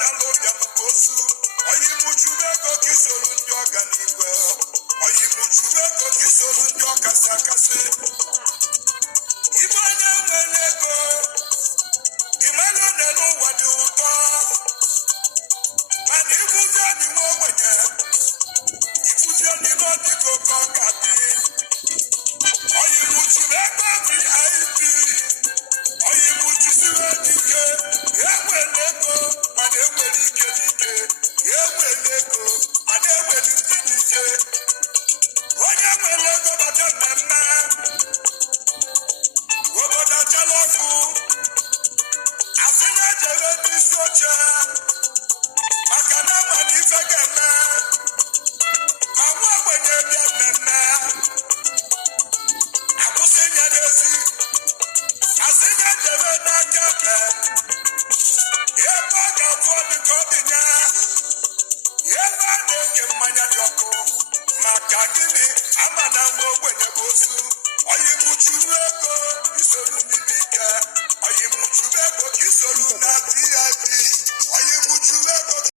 dalo bịa mposu oyi muchube ego kisolu ndị ọganigwe oyi muchube ego kisolu ndị ọkasị akasị ibe onye nwere ego imelụ na n'ụwa dị ụtọ mana ibuzi ọdị nwa ogbenye ibuzi ọdị n'ọdịgo ka ọ ka dị oyi muchube ego VIP oyi muchisiwe dike enwere ego mana enwere ike dike enwere ego mana enwere ndị dike onye nwere ego bata mmemme obodo achala ọkụ asị na-ejere n'isi oche maka na ama na ife ga-eme ma nwa ogbenye bịa mmemme akwụsị nye n'ezi asị na-ejere n'aka ebe ebe ọ ga-abụ ọdị ka ọ dị nya ebe a na-eke mmanya dị ọkụ maka gịnị ama na nwa ogbenye bụ osu oyi mụchuru ego isoro ndị dị ike oyi mụchuru ego ka isoro na VIP oyi mụchuru ego